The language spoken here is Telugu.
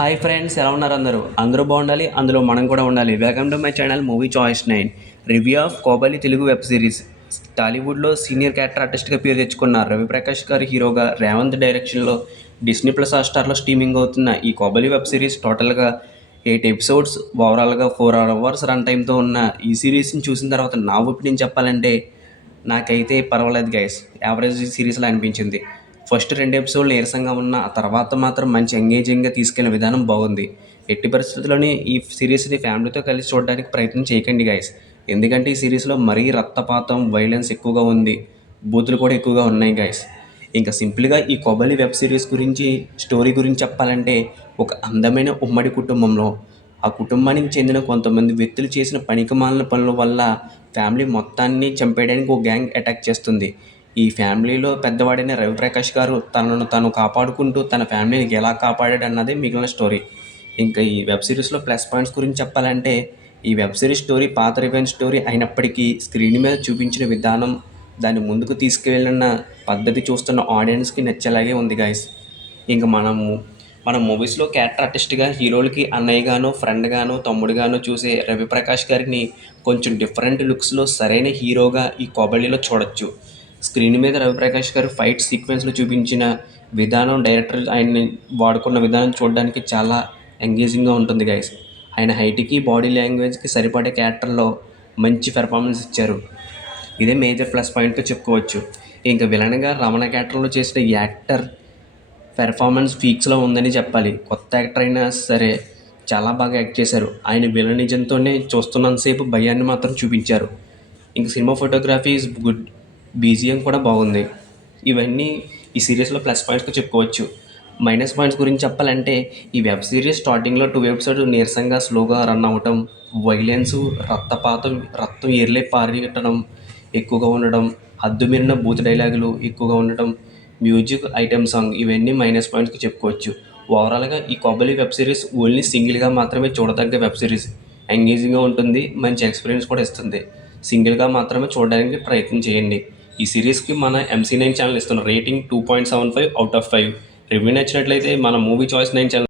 హాయ్ ఫ్రెండ్స్, ఎలా ఉన్నారు? అందరూ బాగుండాలి, అందులో మనం కూడా ఉండాలి. Welcome to my channel movie choice 9. Review of Kobali Telugu web series. టాలీవుడ్లో సీనియర్ క్యారెక్టర్ ఆర్టిస్ట్గా పేరు తెచ్చుకున్న రవిప్రకాష్ గారు హీరోగా, రేవంత్ డైరెక్షన్లో డిస్నీ ప్లస్ హాట్‌స్టార్లో స్ట్రీమింగ్ అవుతున్న ఈ కోబలి వెబ్ సిరీస్ టోటల్గా 8 ఎపిసోడ్స్, ఓవరాల్గా 4 అవర్స్ రన్ టైమ్తో ఉన్న ఈ సిరీస్ని చూసిన తర్వాత నా ఒపీనియన్ చెప్పాలంటే నాకైతే పర్వాలేదు గైస్, యావరేజ్ సిరీస్లా అనిపించింది. ఫస్ట్ 2 ఎపిసోడ్లు నీరసంగా ఉన్న, ఆ తర్వాత మాత్రం మంచి ఎంగేజింగ్గా తీసుకెళ్లిన విధానం బాగుంది. ఎట్టి పరిస్థితుల్లోని ఈ సిరీస్ని ఫ్యామిలీతో కలిసి చూడడానికి ప్రయత్నం చేయకండి గైస్. ఎందుకంటే ఈ సిరీస్లో మరీ రక్తపాతం, వైలెన్స్ ఎక్కువగా ఉంది, బూతులు కూడా ఎక్కువగా ఉన్నాయి గైస్. ఇంకా సింపుల్గా ఈ కొబలి వెబ్ సిరీస్ గురించి, స్టోరీ గురించి చెప్పాలంటే, ఒక అందమైన ఉమ్మడి కుటుంబంలో ఆ కుటుంబానికి చెందిన కొంతమంది వ్యక్తులు చేసిన పనికిమాలిన పనుల వల్ల ఫ్యామిలీ మొత్తాన్ని చంపేయడానికి ఒక గ్యాంగ్ అటాక్ చేస్తుంది. ఈ ఫ్యామిలీలో పెద్దవాడైన రవిప్రకాష్ గారు తనను తను కాపాడుకుంటూ తన ఫ్యామిలీని ఎలా కాపాడాడు అన్నదే మిగిలిన స్టోరీ. ఇంకా ఈ వెబ్ సిరీస్లో ప్లస్ పాయింట్స్ గురించి చెప్పాలంటే, ఈ వెబ్ సిరీస్ స్టోరీ పాత రివెంజ్ స్టోరీ అయినప్పటికీ స్క్రీన్ మీద చూపించిన విధానం, దాన్ని ముందుకు తీసుకువెళ్ళిన పద్ధతి చూస్తున్న ఆడియన్స్కి నచ్చేలాగే ఉంది గాయస్. ఇంకా మన మూవీస్లో క్యారెక్టర్ ఆర్టిస్ట్గా హీరోలకి అన్నయ్యగానో, ఫ్రెండ్గానో, తమ్ముడుగానో చూసే రవిప్రకాష్ గారిని కొంచెం డిఫరెంట్ లుక్స్లో సరైన హీరోగా ఈ కోబల్లిలో చూడొచ్చు. స్క్రీన్ మీద రవిప్రకాష్ గారు ఫైట్ సీక్వెన్స్లు చూపించిన విధానం, డైరెక్టర్ ఆయన్ని వాడుకున్న విధానం చూడడానికి చాలా ఎంగేజింగ్గా ఉంటుంది గైస్. ఆయన హైట్కి, బాడీ లాంగ్వేజ్కి సరిపడే క్యారెక్టర్లో మంచి పెర్ఫార్మెన్స్ ఇచ్చారు. ఇదే మేజర్ ప్లస్ పాయింట్గా చెప్పుకోవచ్చు. ఇంకా విలన్గా రమణ క్యారెక్టర్లో చేసిన యాక్టర్ పెర్ఫార్మెన్స్ పీక్స్లో ఉందని చెప్పాలి. కొత్త యాక్టర్ అయినా సరే చాలా బాగా యాక్ట్ చేశారు. ఆయన విలనిజంతోనే చూస్తున్నంతసేపు భయాన్ని మాత్రం చూపించారు. ఇంక cinema photography is good, BGM కూడా బాగుంది. ఇవన్నీ ఈ సిరీస్లో ప్లస్ పాయింట్స్గా చెప్పుకోవచ్చు. మైనస్ పాయింట్స్ గురించి చెప్పాలంటే, ఈ వెబ్ సిరీస్ స్టార్టింగ్లో 2 ఎపిసోడ్స్ నీరసంగా స్లోగా రన్ అవ్వటం, వైలెన్సు, రక్తపాతం, రక్తం ఏర్లే పారేయటం ఎక్కువగా ఉండడం, హద్దుమీరిన బూత్ డైలాగులు ఎక్కువగా ఉండటం, మ్యూజిక్, ఐటెమ్ సాంగ్, ఇవన్నీ మైనస్ పాయింట్స్కి చెప్పుకోవచ్చు. ఓవరాల్గా ఈ కొబ్బలి వెబ్ సిరీస్ ఓన్లీ సింగిల్గా మాత్రమే చూడదగ్గ వెబ్ సిరీస్. ఎంగేజింగ్గా ఉంటుంది, మంచి ఎక్స్పీరియన్స్ కూడా ఇస్తుంది. సింగిల్గా మాత్రమే చూడడానికి ప్రయత్నం చేయండి. ఈ సిరీస్కి మన MC9 ఛానల్ ఇస్తున్న రేటింగ్ 2.75 అవుట్ ఆఫ్ 5. రివ్యూ నచ్చినట్లయితే మన మూవీ చాయిస్ 9 ఛానల్